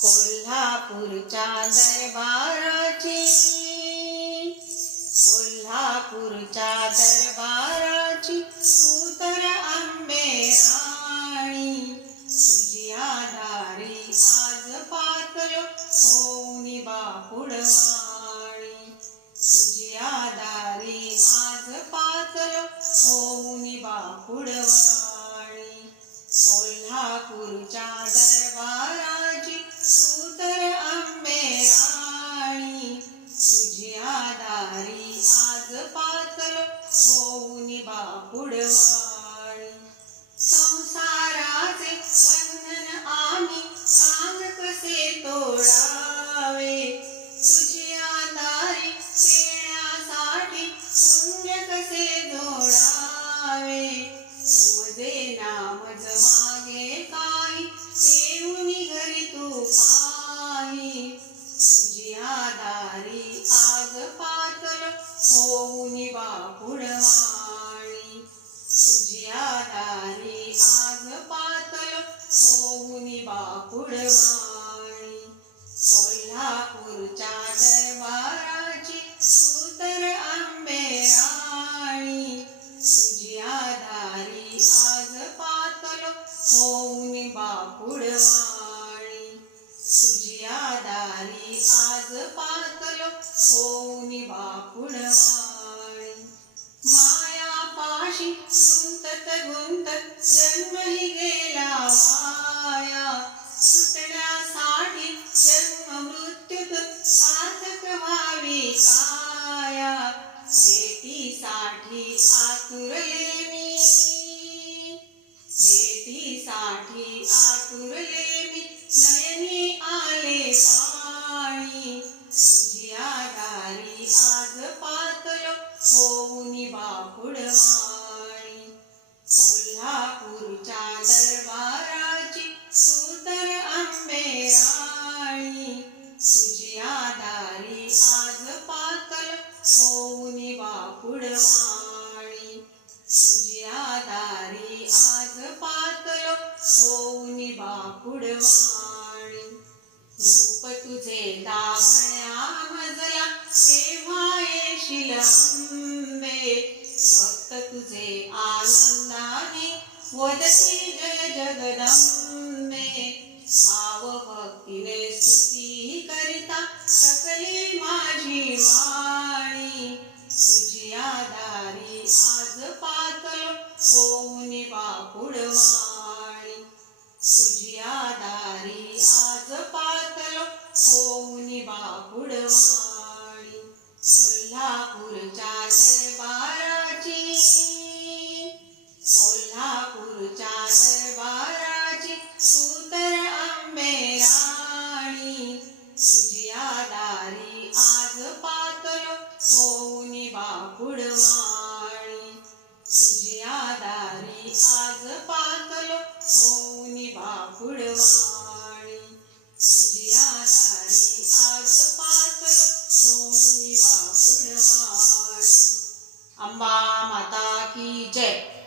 कोल्हापूरच्या दरबाराची. कोल्हापूरच्या दरबाराची तू तर आंबे आणी तुझी आधारी आज पातलो होऊनी बापुडवाणी तुझी आधारी आज पातलो होऊनी बापुडवाणी कोल्हापूरच्या दरबारा होऊन बापुडवाणी माया पाशी गुंतत गुंतत जन्मही गेला माया. सुटण्यासाठी जन्म मृत्यूत सार्थक व्हावी काया. भेटीसाठी आतुरले मी. भेटीसाठी आतुरले मी. बापुडवाणी रूप तुझे दावण्या मजला तेव्हा येशील अंबे भक्त तुझे आनंदाने वदती जय जगदंबे. भाव भक्तीने बुडवाणी तुझी आधारी आज पातल होऊन बापुडवाणी तुझी आधारी आज पातल होऊन बापुडवाणी अंबा माता की जय.